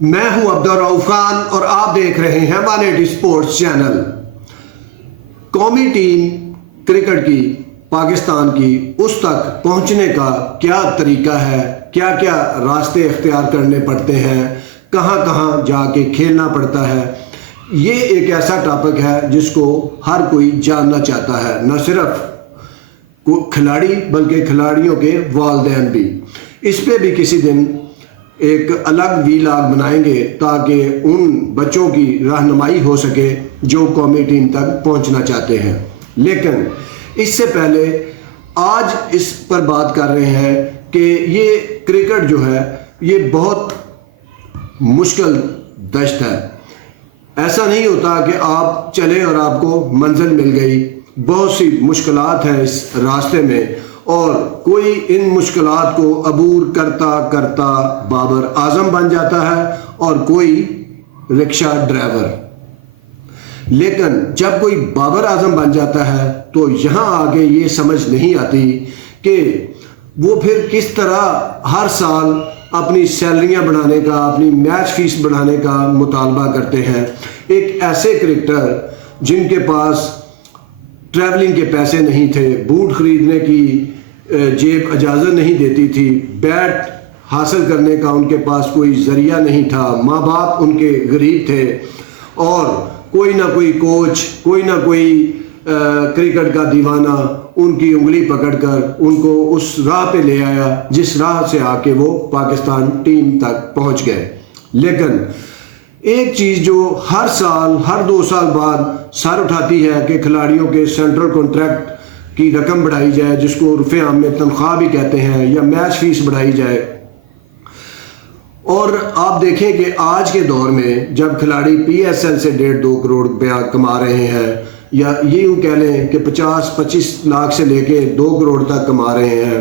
میں ہوں عبدالرؤف خان اور آپ دیکھ رہے ہیں 180 اسپورٹس چینل۔ قومی ٹیم کرکٹ کی پاکستان کی اس تک پہنچنے کا کیا طریقہ ہے، کیا کیا راستے اختیار کرنے پڑتے ہیں، کہاں کہاں جا کے کھیلنا پڑتا ہے، یہ ایک ایسا ٹاپک ہے جس کو ہر کوئی جاننا چاہتا ہے، نہ صرف کھلاڑی بلکہ کھلاڑیوں کے والدین بھی۔ اس پہ بھی کسی دن ایک الگ ویلاگ بنائیں گے تاکہ ان بچوں کی رہنمائی ہو سکے جو قومی ٹیم تک پہنچنا چاہتے ہیں۔ لیکن اس سے پہلے آج اس پر بات کر رہے ہیں کہ یہ کرکٹ جو ہے یہ بہت مشکل دشت ہے۔ ایسا نہیں ہوتا کہ آپ چلے اور آپ کو منزل مل گئی، بہت سی مشکلات ہیں اس راستے میں، اور کوئی ان مشکلات کو عبور کرتا کرتا بابر اعظم بن جاتا ہے اور کوئی رکشہ ڈرائیور۔ لیکن جب کوئی بابر اعظم بن جاتا ہے تو یہاں آگے یہ سمجھ نہیں آتی کہ وہ پھر کس طرح ہر سال اپنی سیلریاں بڑھانے کا، اپنی میچ فیس بڑھانے کا مطالبہ کرتے ہیں۔ ایک ایسے کرکٹر جن کے پاس ٹریولنگ کے پیسے نہیں تھے، بوٹ خریدنے کی جیب اجازت نہیں دیتی تھی، بیٹ حاصل کرنے کا ان کے پاس کوئی ذریعہ نہیں تھا، ماں باپ ان کے غریب تھے، اور کوئی نہ کوئی کوچ، کوئی نہ کوئی کرکٹ کا دیوانہ ان کی انگلی پکڑ کر ان کو اس راہ پہ لے آیا جس راہ سے آ کے وہ پاکستان ٹیم تک پہنچ گئے۔ لیکن ایک چیز جو ہر سال، ہر 2 سال بعد سر اٹھاتی ہے کہ کھلاڑیوں کے سینٹرل کانٹریکٹ کی رقم بڑھائی جائے، جس کو عرف عام میں تنخواہ بھی کہتے ہیں، یا میچ فیس بڑھائی جائے۔ اور آپ دیکھیں کہ آج کے دور میں جب کھلاڑی پی ایس ایل سے 1.5-2 کروڑ روپیہ کما رہے ہیں، یا یہ یوں کہہ لیں کہ 50-25 لاکھ سے لے کے 2 کروڑ تک کما رہے ہیں،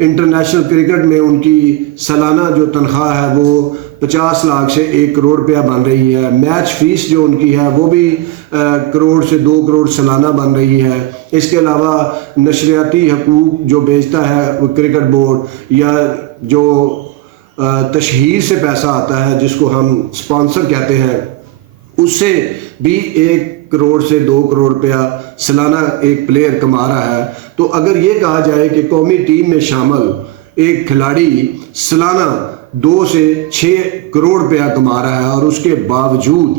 انٹرنیشنل کرکٹ میں ان کی سالانہ جو تنخواہ ہے وہ 50 لاکھ سے 1 کروڑ روپیہ بن رہی ہے، میچ فیس جو ان کی ہے وہ بھی 1 کروڑ سے 2 کروڑ سالانہ بن رہی ہے۔ اس کے علاوہ نشریاتی حقوق جو بیچتا ہے کرکٹ بورڈ، یا جو تشہیر سے پیسہ آتا ہے جس کو ہم سپانسر کہتے ہیں، اس سے بھی 1 کروڑ سے 2 کروڑ روپیہ سالانہ ایک پلیئر کما رہا ہے۔ تو اگر یہ کہا جائے کہ قومی ٹیم میں شامل ایک کھلاڑی سالانہ 2 سے 6 کروڑ روپیہ کما رہا ہے، اور اس کے باوجود،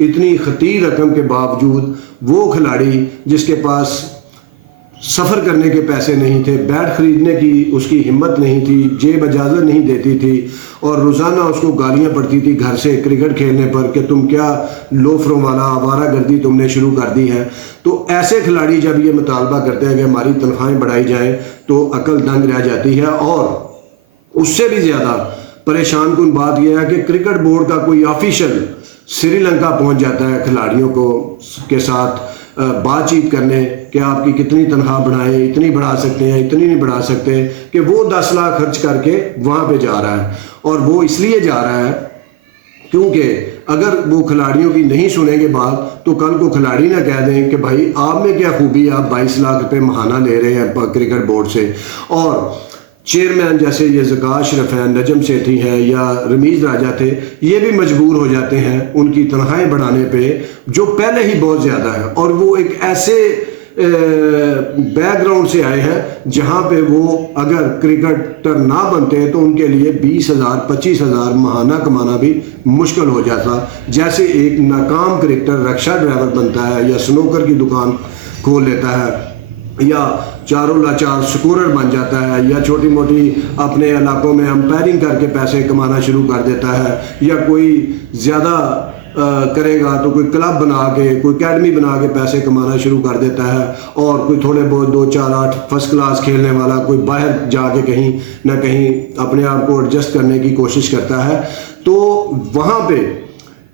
اتنی خطیر رقم کے باوجود، وہ کھلاڑی جس کے پاس سفر کرنے کے پیسے نہیں تھے، بیٹ خریدنے کی اس کی ہمت نہیں تھی، جیب اجازت نہیں دیتی تھی، اور روزانہ اس کو گالیاں پڑتی تھی گھر سے کرکٹ کھیلنے پر کہ تم کیا لوفروں والا آوارہ گردی تم نے شروع کر دی ہے۔ تو ایسے کھلاڑی جب یہ مطالبہ کرتے ہیں کہ ہماری تنخواہیں بڑھائی جائیں تو عقل دنگ رہ جاتی ہے۔ اور اس سے بھی زیادہ پریشان کن بات یہ ہے کہ کرکٹ بورڈ کا کوئی آفیشل سری لنکا پہنچ جاتا ہے کھلاڑیوں کے ساتھ بات چیت کرنے کہ آپ کی کتنی تنخواہ بڑھائیں، اتنی بڑھا سکتے ہیں، اتنی نہیں بڑھا سکتے، کہ وہ 10 لاکھ خرچ کر کے وہاں پہ جا رہا ہے۔ اور وہ اس لیے جا رہا ہے کیونکہ اگر وہ کھلاڑیوں کی نہیں سنیں گے بات تو کل کو کھلاڑی نہ کہہ دیں کہ بھائی آپ میں کیا خوبی، آپ 22 لاکھ روپے ماہانہ لے رہے ہیں کرکٹ بورڈ سے۔ اور چیئرمین جیسے یہ زکا اشرف ہیں، نجم سیٹھی ہیں، یا رمیز راجہ تھے، یہ بھی مجبور ہو جاتے ہیں ان کی تنخواہیں بڑھانے پہ جو پہلے ہی بہت زیادہ ہے۔ اور وہ ایک ایسے بیک گراؤنڈ سے آئے ہیں جہاں پہ وہ اگر کرکٹر نہ بنتے تو ان کے لیے 20,000 25,000 ماہانہ کمانا بھی مشکل ہو جاتا۔ جیسے ایک ناکام کرکٹر رکشہ ڈرائیور بنتا ہے، یا سنوکر کی دکان کھول لیتا ہے، یا چاروں لاچار سکورر بن جاتا ہے، یا چھوٹی موٹی اپنے علاقوں میں امپائرنگ کر کے پیسے کمانا شروع کر دیتا ہے، یا کوئی زیادہ کرے گا تو کوئی کلب بنا کے، کوئی اکیڈمی بنا کے پیسے کمانا شروع کر دیتا ہے، اور کوئی تھوڑے بہت 2 4 8 فرسٹ کلاس کھیلنے والا کوئی باہر جا کے کہیں نہ کہیں اپنے آپ کو ایڈجسٹ کرنے کی کوشش کرتا ہے۔ تو وہاں پہ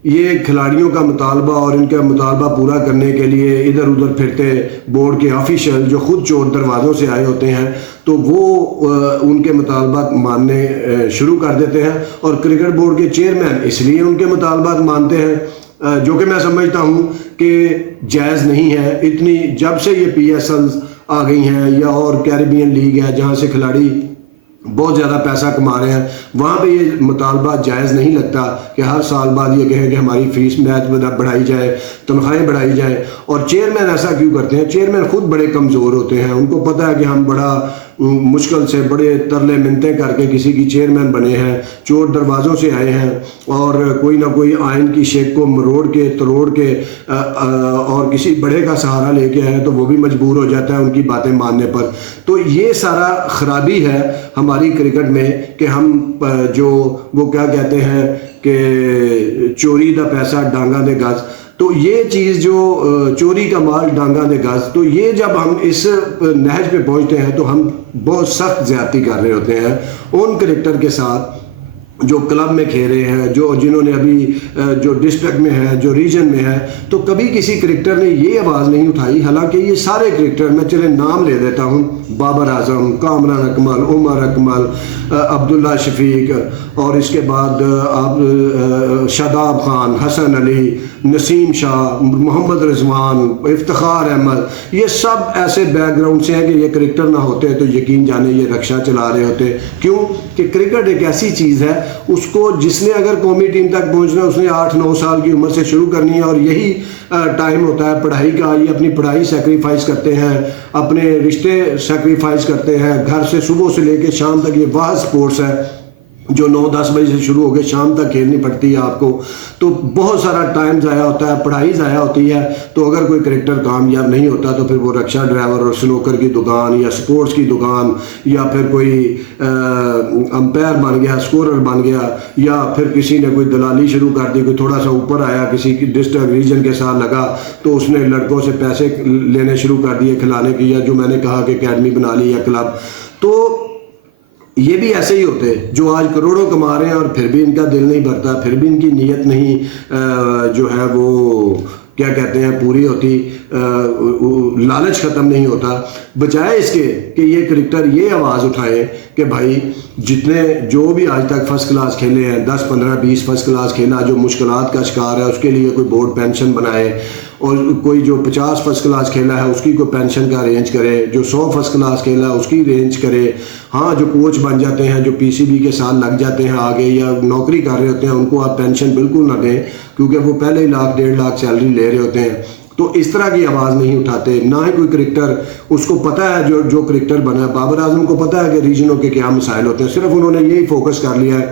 یہ کھلاڑیوں کا مطالبہ اور ان کا مطالبہ پورا کرنے کے لیے ادھر ادھر پھرتے بورڈ کے آفیشل جو خود چور دروازوں سے آئے ہوتے ہیں، تو وہ ان کے مطالبات ماننے شروع کر دیتے ہیں، اور کرکٹ بورڈ کے چیئرمین اس لیے ان کے مطالبات مانتے ہیں، جو کہ میں سمجھتا ہوں کہ جائز نہیں ہے۔ اتنی جب سے یہ پی ایس ایل آ گئی ہیں، یا اور کیریبین لیگ ہے جہاں سے کھلاڑی بہت زیادہ پیسہ کما رہے ہیں، وہاں پہ یہ مطالبہ جائز نہیں لگتا کہ ہر سال بعد یہ کہیں کہ ہماری فیس میچ بڑھائی جائے، تنخواہیں بڑھائی جائیں۔ اور چیئرمین ایسا کیوں کرتے ہیں؟ چیئرمین خود بڑے کمزور ہوتے ہیں، ان کو پتہ ہے کہ ہم بڑا مشکل سے بڑے ترلے منتیں کر کے کسی کی چیئرمین بنے ہیں، چور دروازوں سے آئے ہیں، اور کوئی نہ کوئی آئین کی شیک کو مروڑ کے تروڑ کے اور کسی بڑے کا سہارا لے کے آئے ہیں، تو وہ بھی مجبور ہو جاتا ہے ان کی باتیں ماننے پر۔ تو یہ سارا خرابی ہے ہماری کرکٹ میں کہ ہم جو وہ کیا کہتے ہیں کہ چوری دا پیسہ ڈانگا دے گز، تو یہ چیز جو چوری کا مال ڈانگا دے گز، تو یہ جب ہم اس نہج پہ پہنچتے ہیں تو ہم بہت سخت زیادتی کر رہے ہوتے ہیں ان کرکٹر کے ساتھ جو کلب میں کھیل رہے ہیں، جنہوں نے ابھی جو ڈسٹرکٹ میں ہے، جو ریجن میں ہے۔ تو کبھی کسی کرکٹر نے یہ آواز نہیں اٹھائی، حالانکہ یہ سارے کرکٹر، میں چلے نام لے دیتا ہوں، بابر اعظم، کامران اکمل، عمر اکمل، عبداللہ شفیق، اور اس کے بعد آپ شاداب خان، حسن علی، نسیم شاہ، محمد رضوان، افتخار احمد، یہ سب ایسے بیک گراؤنڈ سے ہیں کہ یہ کرکٹر نہ ہوتے تو یقین جانے یہ رکشہ چلا رہے ہوتے۔ کیوں کہ کرکٹ ایک ایسی چیز ہے، اس کو جس نے اگر قومی ٹیم تک پہنچنا ہے، اس نے 8-9 سال کی عمر سے شروع کرنی ہے، اور یہی ٹائم ہوتا ہے پڑھائی کا۔ یہ اپنی پڑھائی سیکریفائز کرتے ہیں، اپنے رشتے سیکریفائز کرتے ہیں، گھر سے صبح سے لے کے شام تک۔ یہ واحد سپورٹس ہے جو 9-10 بجے سے شروع ہو کے شام تک کھیلنی پڑتی ہے آپ کو، تو بہت سارا ٹائم ضائع ہوتا ہے، پڑھائی ضائع ہوتی ہے۔ تو اگر کوئی کرکٹر کامیاب نہیں ہوتا تو پھر وہ رکشہ ڈرائیور اور سنوکر کی دکان یا سپورٹس کی دکان، یا پھر کوئی امپائر بن گیا، اسکورر بن گیا، یا پھر کسی نے کوئی دلالی شروع کر دی، کوئی تھوڑا سا اوپر آیا، کسی کی ڈسٹرکٹ ریجن کے ساتھ لگا تو اس نے لڑکوں سے پیسے لینے شروع کر دیے کھلانے کی، یا جو میں نے کہا کہ اکیڈمی بنا لی یا کلب۔ تو یہ بھی ایسے ہی ہوتے جو آج کروڑوں کما رہے ہیں اور پھر بھی ان کا دل نہیں بھرتا، پھر بھی ان کی نیت نہیں جو ہے وہ کیا کہتے ہیں پوری ہوتی، لالچ ختم نہیں ہوتا۔ بجائے اس کے کہ یہ کرکٹر یہ آواز اٹھائے کہ بھائی جتنے جو بھی آج تک فرسٹ کلاس کھیلے ہیں، 10 15 20 فرسٹ کلاس کھیلا، جو مشکلات کا شکار ہے، اس کے لیے کوئی بورڈ پینشن بنائے، اور کوئی جو 50 فرسٹ کلاس کھیلا ہے اس کی کوئی پینشن کا ارینج کرے، جو 100 فرسٹ کلاس کھیلا ہے اس کی ارینج کرے۔ ہاں، جو کوچ بن جاتے ہیں، جو پی سی بی کے ساتھ لگ جاتے ہیں آگے یا نوکری کر رہے ہوتے ہیں، ان کو آپ پینشن بالکل نہ دیں، کیونکہ وہ پہلے ہی 1,00,000 1,50,000 سیلری لے رہے ہوتے ہیں۔ تو اس طرح کی آواز نہیں اٹھاتے، نہ ہی کوئی کرکٹر، اس کو پتہ ہے جو کرکٹر بنا ہے، بابر اعظم کو پتہ ہے کہ ریجنوں کے کیا مسائل ہوتے ہیں، صرف انہوں نے یہی فوکس کر لیا ہے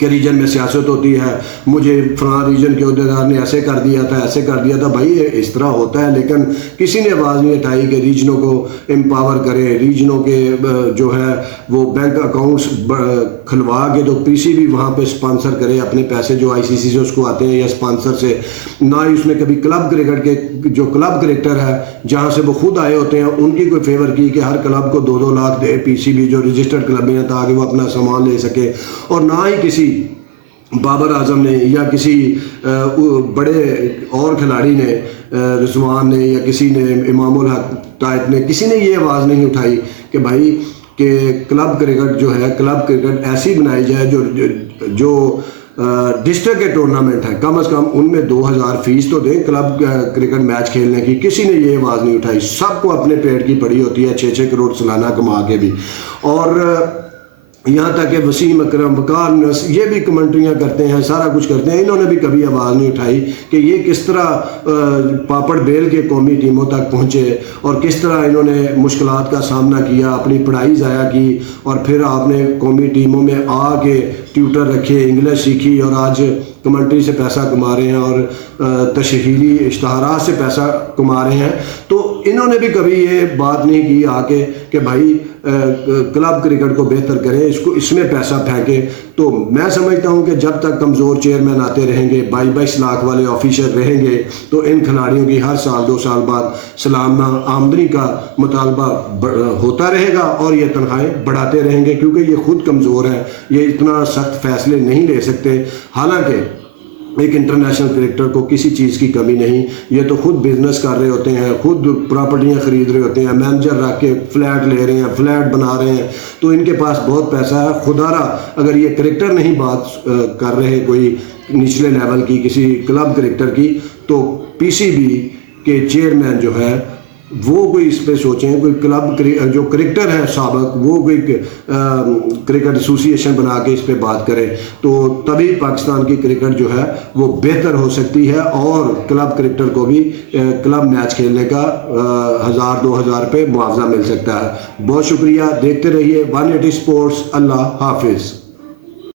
کہ ریجن میں سیاست ہوتی ہے، مجھے فلاں ریجن کے عہدیدار نے ایسے کر دیا تھا، ایسے کر دیا تھا۔ بھائی اس طرح ہوتا ہے، لیکن کسی نے آواز نہیں اٹھائی کہ ریجنوں کو امپاور کریں، ریجنوں کے جو ہے وہ بینک اکاؤنٹس کھلوا کے تو پی سی بھی وہاں پہ اسپانسر کرے اپنے پیسے جو آئی سی سی سے اس کو آتے ہیں یا اسپانسر سے۔ نہ ہی اس میں کبھی کلب کرکٹ کے جو کلب کرکٹر ہے جہاں سے وہ خود آئے ہوتے ہیں ان کی کوئی فیور کی کہ ہر کلب کو 2-2 لاکھ دے پی سی بی جو رجسٹرڈ کلب ہیں تاکہ وہ اپنا سامان لے سکے۔ اور نہ ہی کسی بابر اعظم نے یا کسی بڑے اور کھلاڑی نے، رضوان نے یا کسی نے، امام الحق ٹائپ نے، کسی نے یہ آواز نہیں اٹھائی کہ بھائی کہ کلب کرکٹ جو ہے، کلب کرکٹ ایسی بنائی جائے جو ڈسٹرکٹ کے ٹورنامنٹ ہے، کم از کم ان میں 2,000 فیس تو دیں کلب کرکٹ میچ کھیلنے کی۔ کسی نے یہ آواز نہیں اٹھائی، سب کو اپنے پیٹ کی پڑی ہوتی ہے، 6-6 کروڑ سالانہ کما کے بھی۔ اور یہاں تک کہ وسیم اکرم، وقار نس، یہ بھی کمنٹریاں کرتے ہیں، سارا کچھ کرتے ہیں، انہوں نے بھی کبھی آواز نہیں اٹھائی کہ یہ کس طرح پاپڑ بیل کے قومی ٹیموں تک پہنچے اور کس طرح انہوں نے مشکلات کا سامنا کیا، اپنی پڑھائی ضائع کی، اور پھر آپ نے قومی ٹیموں میں آ کے ٹیوٹر رکھے، انگلش سیکھی، اور آج کمنٹری سے پیسہ کما رہے ہیں اور تشہیری اشتہارات سے پیسہ کما رہے ہیں۔ تو انہوں نے بھی کبھی یہ بات نہیں کی آ کے کہ بھائی کلب کرکٹ کو بہتر کریں، اس میں پیسہ پھینکیں۔ تو میں سمجھتا ہوں کہ جب تک کمزور چیئرمین آتے رہیں گے، 22 لاکھ والے آفیشر رہیں گے، تو ان کھلاڑیوں کی ہر سال 2 سال بعد سالانہ آمدنی کا مطالبہ ہوتا رہے گا اور یہ تنخواہیں بڑھاتے رہیں گے، کیونکہ یہ خود کمزور ہیں، یہ اتنا سخت فیصلے نہیں لے سکتے۔ حالانکہ ایک انٹرنیشنل کرکٹر کو کسی چیز کی کمی نہیں، یہ تو خود بزنس کر رہے ہوتے ہیں، خود پراپرٹیاں خرید رہے ہوتے ہیں، مینیجر رکھ کے فلیٹ لے رہے ہیں، فلیٹ بنا رہے ہیں، تو ان کے پاس بہت پیسہ ہے۔ خدا را اگر یہ کرکٹر نہیں بات کر رہے کوئی نچلے لیول کی، کسی کلب کرکٹر کی، تو پی سی بی کے چیئرمین جو ہے وہ کوئی اس پہ سوچیں، کوئی کلب جو کرکٹر ہے سابق وہ کوئی کرکٹ ایسوسی ایشن بنا کے اس پہ بات کرے، تو تبھی پاکستان کی کرکٹ جو ہے وہ بہتر ہو سکتی ہے، اور کلب کرکٹر کو بھی کلب میچ کھیلنے کا 1000-2000 روپے معاوضہ مل سکتا ہے۔ بہت شکریہ، دیکھتے رہیے 180 اسپورٹس۔ اللہ حافظ۔